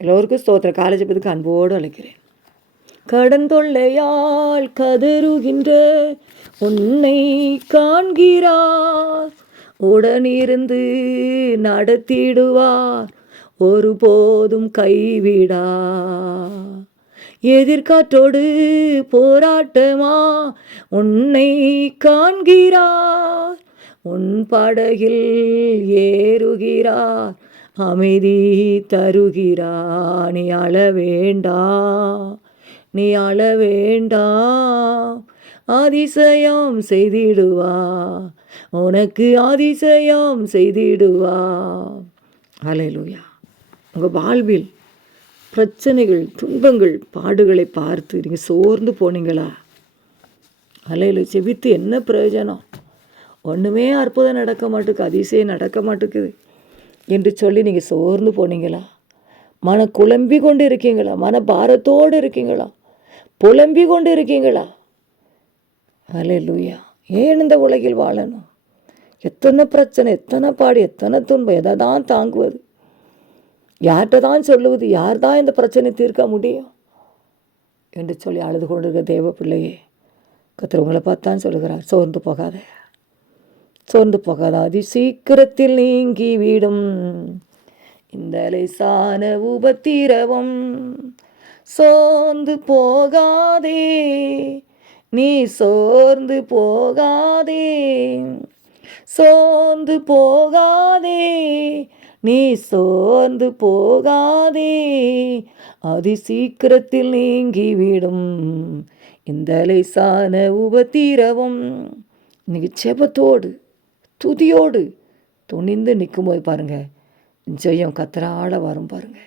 எல்லோருக்கும் ஸ்தோத்திரம். காலேஜ் பதுக்கு அன்போடு அழைக்கிறேன். கடன் தொல்லையால் கதறுகின்ற உன்னை காண்கிறார், உடனிருந்து நடத்திடுவார், ஒருபோதும் கைவிடா. எதிர்காற்றோடு போராட்டமா உன்னை காண்கிறார், உன் படகில் ஏறுகிறார், அமைதி தருகிறார். நீ அழ வேண்டாம், நீ அழ வேண்டாம், அதிசயம் செய்திடுவா, உனக்கு அதிசயம் செய்திடுவா. அல்லேலூயா. உங்கள் வாழ்வில் பிரச்சனைகள், துன்பங்கள், பாடுகளை பார்த்து நீங்கள் சோர்ந்து போனீங்களா? அல்லேலூயா. செபித்து என்ன பிரயோஜனம்? ஒன்றுமே அற்புதம் நடக்க மாட்டேங்குது, அதிசயம் நடக்க மாட்டேங்குது என்று சொல்லி நீங்கள் சோர்ந்து போனீங்களா? மன குழம்பி கொண்டு இருக்கீங்களா? மன பாரத்தோடு இருக்கீங்களா? புலம்பி கொண்டு இருக்கீங்களா? அல்லேலூயா. ஏன் இந்த உலகில் வாழணும்? எத்தனை பிரச்சனை, எத்தனை பாடு, எத்தனை துன்பம், எதை தான் தாங்குவது? யார்கிட்ட தான் சொல்லுவது? யார் தான் இந்த பிரச்சனை தீர்க்க முடியும் என்று சொல்லி அழுது கொண்டிருக்க தேவ பிள்ளையே, கர்த்தர் உங்களை பார்த்தான் சொல்லுகிறார், சோர்ந்து போகாத, சோர்ந்து போகாத, அதி சீக்கிரத்தில் நீங்கி விடும் இந்த லேசான உபத்திரவம். சோர்ந்து போகாதே, நீ சோர்ந்து போகாதே, சோர்ந்து போகாதே, நீ சோர்ந்து போகாதே, அதி சீக்கிரத்தில் நீங்கிவிடும் இந்த லேசான உபத்திரவம். இன்னைக்கு செபத்தோடு துதியோடு துணிந்து நிற்கும்போது பாருங்க, ஜெயம் கத்தரால வரும் பாருங்க.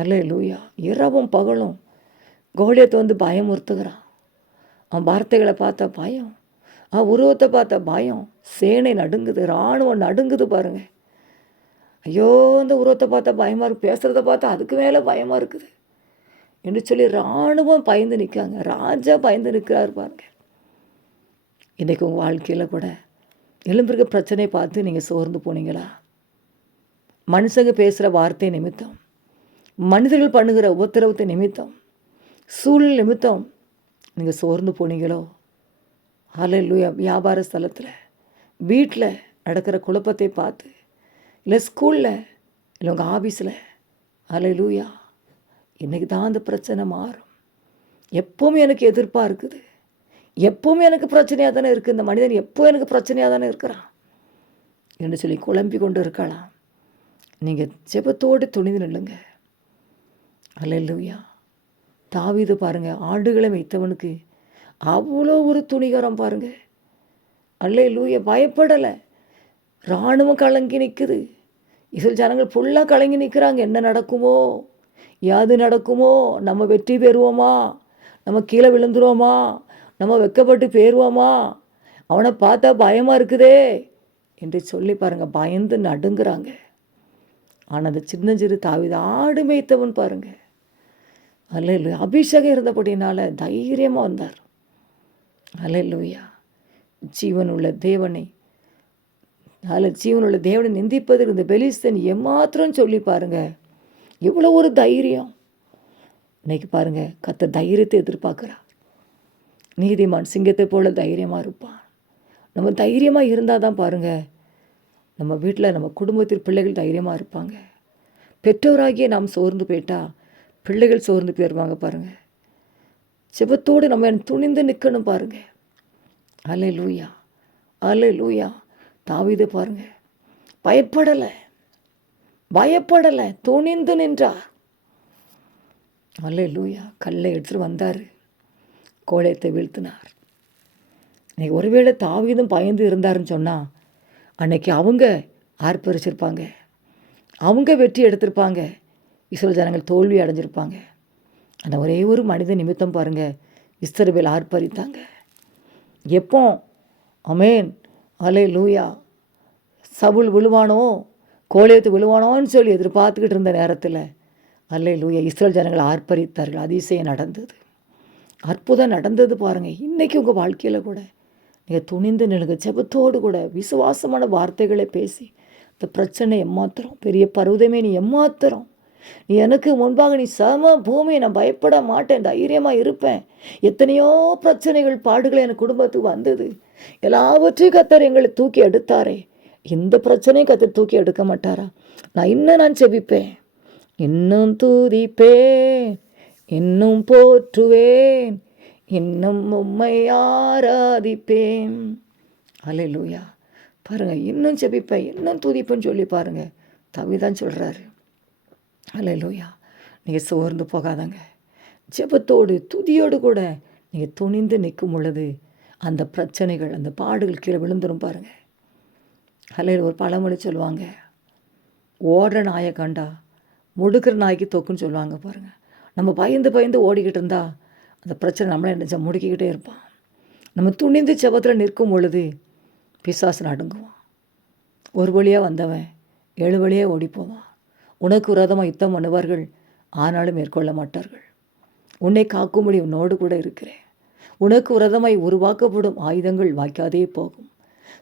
அல்லேலூயா. இரவும் பகலும் கோலியத்தை வந்து பயமுறுத்துகிறான். அவன் வார்த்தைகளை பார்த்தா பயம், அவன் உருவத்தை பார்த்தா பயம், சேனை நடுங்குது, இராணுவம் நடுங்குது பாருங்க. ஐயோ, இந்த உருவத்தை பார்த்தா பயமாக இருக்குது, பேசுகிறத பார்த்தா அதுக்கு மேலே பயமாக இருக்குது என்று சொல்லி இராணுவம் பயந்து நிற்காங்க, ராஜா பயந்து நிற்கிறார் பாருங்க. இன்றைக்கு உங்கள் வாழ்க்கையில் கூட எழும்பிருக்க பிரச்சனையை பார்த்து நீங்கள் சோர்ந்து போனீங்களா? மனுஷங்க பேசுகிற வார்த்தை நிமித்தம், மனிதர்கள் பண்ணுகிற உபத்திரவத்தை நிமித்தம், சூழல் நிமித்தம் நீங்கள் சோர்ந்து போனீங்களோ? அல்லேலூயா. வியாபார ஸ்தலத்தில், வீட்டில் நடக்கிற குழப்பத்தை பார்த்து, இல்லை ஸ்கூலில், இல்லை உங்கள் ஆஃபீஸில், அல்லேலூயா, இன்றைக்கி தான் அந்த பிரச்சனை மாறும். எப்போவுமே எனக்கு எதிர்ப்பாக இருக்குது, எப்போவுமே எனக்கு பிரச்சனையாக தானே இருக்குது, இந்த மனிதன் எப்போ எனக்கு பிரச்சனையாக தானே இருக்கிறான் என்று சொல்லி குழம்பி கொண்டு இருக்கலாம். நீங்கள் ஜெபத்தோடு துணிந்து நில்லுங்க. அல்லேலூயா. தாவீது பாருங்கள், ஆடுகளை வைத்தவனுக்கு அவ்வளோ ஒரு துணிகரம் பாருங்கள். அல்லேலூயா. பயப்படலை. இராணுவம் கலங்கி நிற்குது, இஸ்ரவேல் ஜனங்கள் ஃபுல்லாக கலங்கி நிற்கிறாங்க. என்ன நடக்குமோ, யாது நடக்குமோ, நம்ம வெற்றி பெறுவோமா, நம்ம கீழே விழுந்துருவோமா, நம்ம வெட்கப்பட்டு போயிடுவோமா, அவனை பார்த்தா பயமாக இருக்குதே என்று சொல்லி பாருங்கள், பயந்து நடுங்கிறாங்க. ஆனால் அந்த சின்னஞ்சிறு தாவீது ஆடு மேய்த்தவன் பாருங்கள், அல்லேலூயா, அபிஷேகம் இருந்தபடினால தைரியமாக வந்தார். அல்லேலூயா. ஜீவனுள்ள தேவனை, ஜீவனுள்ள தேவனை நிந்திப்பதற்கு இந்த பெலிஸ்தன் ஏமாத்திரம் சொல்லி பாருங்க, இவ்வளோ ஒரு தைரியம். இன்னைக்கு பாருங்க, கர்த்தர் தைரியத்தை எதிர்பார்க்குறார். நீதிமான் சிங்கத்தை போல தைரியமாக இருப்பான். நம்ம தைரியமாக இருந்தால் தான் பாருங்கள், நம்ம வீட்டில், நம்ம குடும்பத்தில் பிள்ளைகள் தைரியமாக இருப்பாங்க. பெற்றோராகிய நாம் சோர்ந்து போயிட்டா பிள்ளைகள் சோர்ந்து போயிடுவாங்க பாருங்கள். செபத்தோடு நம்ம துணிந்து நிற்கணும் பாருங்கள். அல்லேலூயா, அல்லேலூயா. தாவீது பாருங்கள், பயப்படலை, பயப்படலை, துணிந்து நின்றார். அல்லேலூயா. கல்லை எடுத்துகிட்டு வந்தார், கோலியத்தை வீழ்த்தினார். இன்னைக்கு ஒருவேளை தாவீதும் பயந்து இருந்தாருன்னு சொன்னால் அன்னைக்கு அவங்க ஆர்ப்பரிச்சிருப்பாங்க, அவங்க வெற்றி எடுத்திருப்பாங்க, இஸ்ரவேல் ஜனங்கள் தோல்வி அடைஞ்சிருப்பாங்க. அந்த ஒரே ஒரு மனித நிமித்தம் பாருங்கள், இஸ்ரவேல் ஆர்ப்பரித்தாங்க. எப்போ அமேன், அல்லேலூயா, சவுல் விழுவானோ, கோலியத்து விழுவானோன்னு சொல்லி எதிர்பார்த்துக்கிட்டு இருந்த நேரத்தில் அல்லேலூயா, இஸ்ரவேல் ஜனங்கள் ஆர்ப்பரித்தார்கள். அதிசயம் நடந்தது, அற்புதம் நடந்தது பாருங்கள். இன்றைக்கி உங்கள் வாழ்க்கையில் கூட நீங்கள் துணிந்து நிலுங்க, ஜெபத்தோடு கூட விசுவாசமான வார்த்தைகளை பேசி இந்த பிரச்சனை எம்மாத்திரம், பெரிய பருவதமே நீ எம்மாத்திரம், நீ எனக்கு முன்பாக நீ சம பூமி, நான் பயப்பட மாட்டேன், தைரியமாக இருப்பேன். எத்தனையோ பிரச்சனைகள் பாடுகள் என் குடும்பத்துக்கு வந்தது, எல்லாவற்றையும் கத்தர் எங்களை தூக்கி எடுத்தாரே. இந்த பிரச்சனையும் கத்தர் தூக்கி எடுக்க மாட்டாரா? நான் செபிப்பேன், இன்னும் தூதிப்பேன், இன்னும் போற்றுவேன், இன்னும் உம்மை ஆராதிப்பேன். அல்லேலூயா. பாருங்கள், இன்னும் செபிப்பேன், இன்னும் துதிப்பேன்னு சொல்லி பாருங்கள். தாவீதான் சொல்கிறாரு. அல்லேலூயா. நீங்கள் சோர்ந்து போகாதங்க. ஜெபத்தோடு துதியோடு கூட நீங்கள் துணிந்து நிற்கும் பொழுது அந்த பிரச்சனைகள், அந்த பாடுகள் கீழே விழுந்துடும் பாருங்கள். அல்லேலூயா. ஒரு பழமொழி சொல்லுவாங்க, ஓடுற நாயை கண்டா முடுக்கிற நாய்க்கு தொக்குன்னு சொல்லுவாங்க பாருங்கள். நம்ம பயந்து பயந்து ஓடிக்கிட்டு இருந்தால் அந்த பிரச்சனை நம்மளை நினச்சா முடுக்கிக்கிட்டே இருப்பான். நம்ம துணிந்து ஜெபத்தில் நிற்கும் பொழுது பிசாசு நடுங்குவான். ஒரு வழியாக வந்தவன் 7 வழியாக ஓடி போவான். உனக்கு விரோதமாக யுத்தம் பண்ணுவார்கள், ஆனாலும் மேற்கொள்ள மாட்டார்கள். உன்னை காக்கும்படி உன்னோடு கூட இருக்கிறேன். உனக்கு விரோதமாய் உருவாக்கப்படும் ஆயுதங்கள் வாய்க்காதே போகும்.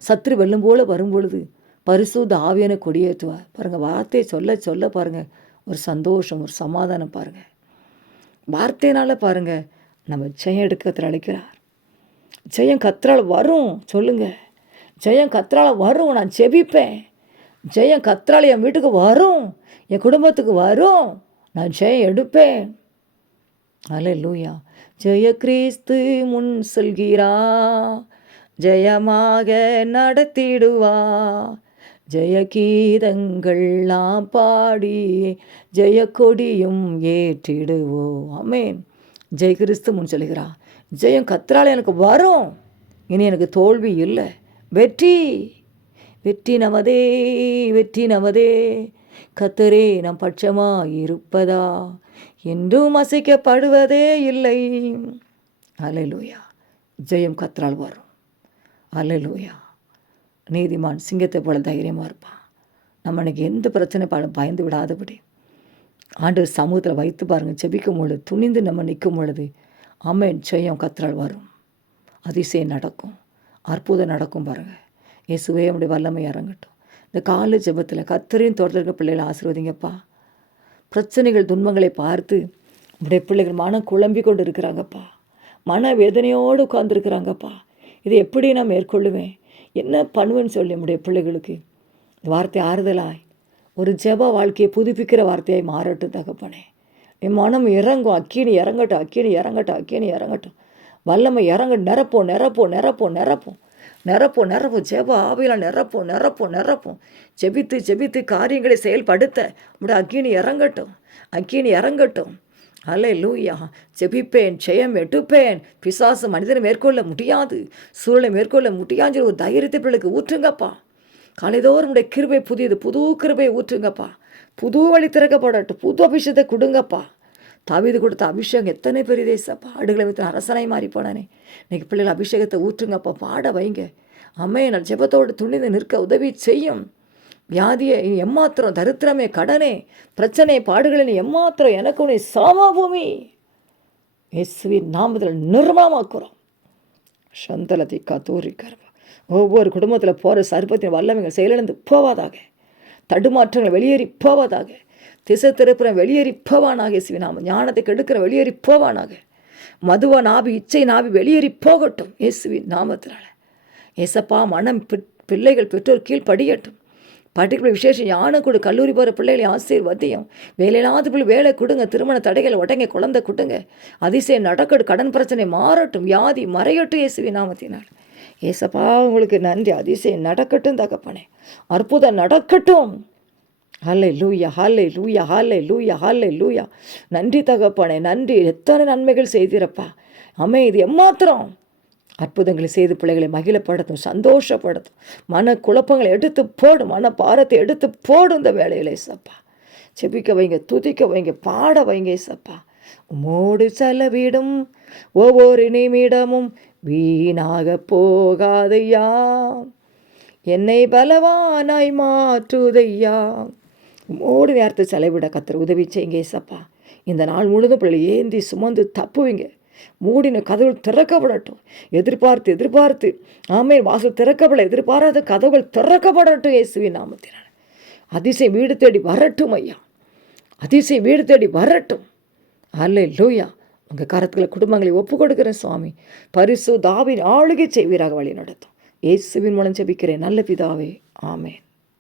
சத்துரு வெல்லும் போல வரும்பொழுது பரிசுத்த ஆவியான கொடியேற்றுவார் பாருங்கள். வார்த்தையை சொல்ல சொல்ல பாருங்கள், ஒரு சந்தோஷம், ஒரு சமாதானம் பாருங்கள். வார்த்தையினால் பாருங்கள், நம்ம ஜெயம் எடுக்கத்தில் அழைக்கிறார். ஜெயம் கத்தரால் வரும். சொல்லுங்கள், ஜெயம் கத்தரால் வரும். நான் செபிப்பேன், ஜெயம் கத்தரால் என் வீட்டுக்கு வரும், என் குடும்பத்துக்கு வரும், நான் ஜெயம் எடுப்பேன். அல்லேலூயா. ஜெய கிறிஸ்து முன் செல்கிறா, ஜெயமாக நடத்திடுவா, ஜெய கீதங்கள் நாம் பாடி ஜெய கொடியும் ஏற்றிடுவோ. ஆமென். ஜெய கிறிஸ்து முன் செல்கிறா, ஜெயம் கத்தரால் எனக்கு வரும், இனி எனக்கு தோல்வி இல்லை, வெற்றி வெற்றி நமதே, வெற்றி நமதே, கத்தரே நம் பட்சமாக இருப்பதா, என்றும் அசைக்கப்படுவதே இல்லை. அல்லேலூயா. ஜெயம் கத்தரால் வரும். அல்லேலூயா. நீதிமான் சிங்கத்தை போல தைரியமாக இருப்பான். நம்ம இன்னைக்கு எந்த பிரச்சனை பயந்து விடாதபடி ஆண்டவர் சமூகத்தில் வைத்து பாருங்கள். ஜெபிக்கும் பொழுது துணிந்து நம்ம நிற்கும் பொழுது ஆமென், ஜெயம் கத்தரால் வரும். அதிசயம் நடக்கும், அற்புதம் நடக்கும் பாருங்கள். இயேசுவே நம்முடைய வல்லமை இறங்கட்டும். இந்த காலை ஜெபத்தில் கத்தரையும் தோட்டத்திற்கு பிள்ளைகளை ஆசீர்வதிங்கப்பா. பிரச்சனைகள் துன்பங்களை பார்த்து நம்முடைய பிள்ளைகள் மனம் குழம்பி கொண்டு இருக்கிறாங்கப்பா, மன வேதனையோடு உட்கார்ந்துருக்கிறாங்கப்பா. இதை எப்படி நான் மேற்கொள்ளுவேன், என்ன பண்ணுவேன்னு சொல்லி நம்முடைய பிள்ளைகளுக்கு இந்த வார்த்தை ஆறுதலாய் ஒரு ஜெப வாழ்க்கையை புதுப்பிக்கிற வார்த்தையாய் மாறட்டும் தகப்பனே. என் மனம் இறங்கும், அக்கினி இறங்கட்டும், அக்கினி இறங்கட்டும், அக்கினி இறங்கட்டும், வல்லமை இறங்க, நிரப்போம் நிரப்போம் நிரப்போம் நிரப்போம் நிரப்போம் நிரப்போம், ஜெப ஆவியில் நிரப்போம் நிரப்போம் நிரப்போம். ஜெபித்து ஜெபித்து காரியங்களை செயல்படுத்த உடைய அக்கினி இறங்கட்டும், அக்கினி இறங்கட்டும். அல்லேலூயா. ஜெபிப்பேன், ஜெயம் எடுப்பேன், பிசாசு மனிதனை மேற்கொள்ள முடியாது, சூழலை மேற்கொள்ள முடியாது ஒரு தைரியத்தை பிள்ளைக்கு ஊற்றுங்கப்பா. காலைதோறும் உடைய கிருபை புதியது, புது கிருபை ஊற்றுங்கப்பா. புது வழி திறக்கப்படட்டும், புது அபிஷேகத்தை கொடுங்கப்பா. தாவீது கொடுத்த அபிஷேகம் எத்தனை பெரியதேசப்பா. ஆடுகளை வைத்து அரசனாய் மாறி போனானே, இன்னைக்கு பிள்ளைகள் அபிஷேகத்தை ஊற்றுங்கப்பா, பாட வைங்க. அம்மே, நான் ஜெபத்தோடு துணிந்து நிற்க உதவி செய்யும். வியாதியை எம்மாத்திரம், தரித்திரமே, கடனே, பிரச்சனை, பாடுகளின் எம்மாத்திரம் எனக்கு உன்னை சமபூமி இயேசுவின் நாமத்தில் நிர்மலமாக்குறோம். சந்தலத்தை காத்தூரிக்கார். ஒவ்வொரு குடும்பத்தில் போகிற சர்ப்பத்தின் வல்லமைகள் செயலிழந்து போவதாக, தடுமாற்றங்கள் வெளியேறி போவதாக, திசை திருப்புற வெளியேறி போவானாக, இயேசுவின் நாமம் ஞானத்தை கெடுக்கிற வெளியேறி போவானாக, மதுவ நாவி இச்சை நாவி வெளியேறி போகட்டும் இயேசுவின் நாமத்தினால. ஏசப்பா, மனம் பிள்ளைகள் பெற்றோர் கீழ் படியட்டும். பர்டிகுலர் விசேஷம் ஞானம் கொடு. கல்லூரி போகிற பிள்ளைகளை ஆசீர்வதியும். வேலையில்லாத பிள்ளை வேலை கொடுங்க, திருமண தடைகளை உடங்க, குழந்தை கொடுங்க, அதிசயம் நடக்கட்டும், கடன் பிரச்சனை மாறட்டும், வியாதி மறையட்டும் இயேசுவின் நாமத்தினால். ஏசப்பா, உங்களுக்கு நன்றி. அதிசயம் நடக்கட்டும் தகப்பனே, அற்புதம் நடக்கட்டும். ஹல்லேலூயா, ஹல்லேலூயா, ஹல்லேலூயா, ஹல்லேலூயா. நன்றி தகப்பனே, நன்றி. எத்தனை நன்மைகள் செய்திருப்பா. அம்மே, இது எம்மாத்திரம் அற்புதங்களை செய்து பிள்ளைகளை மகிழப்படுத்தும், சந்தோஷப்படுத்தும். மன குழப்பங்களை எடுத்து போடும், மன பாரத்தை எடுத்து போடும். இந்த வேலையில் ஏசப்பா செபிக்க வைங்க, துதிக்க வைங்க, பாட வைங்க ஏசப்பா. உம்மோடு செலவிடும் ஒவ்வொரு நிமிடமும் வீணாக போகாதையா, என்னை பலவானாய் மாற்றுதையா. உம்மோடு நேரத்தை செலவிட கத்தர் உதவி செய்யுங்க ஏசப்பா. இந்த நாள் முழுதும் பிள்ளை ஏந்தி சுமந்து தப்புவீங்க. மூடின கதவுகள் திறக்கப்படட்டும். எதிர்பார்த்து எதிர்பார்த்து ஆமென் வாசல் திறக்கப்பட எதிர்பாராத கதவுகள் திறக்கப்படட்டும் இயேசுவின் நாமத்தினால். அதிசயம் வீடு தேடி வரட்டும் ஐயா. அதிசயம் வீடு தேடி வரட்டும். அல்லேலூயா. உங்கள் கரத்துல குடும்பங்களை ஒப்பு கொடுக்கிறேன் சுவாமி. பரிசுத்த ஆவியின் ஆளுகை செய்வீராக வழி நடத்தும். இயேசுவின் மூலம் ஜெபிக்கிறேன் நல்ல பிதாவே, ஆமென்.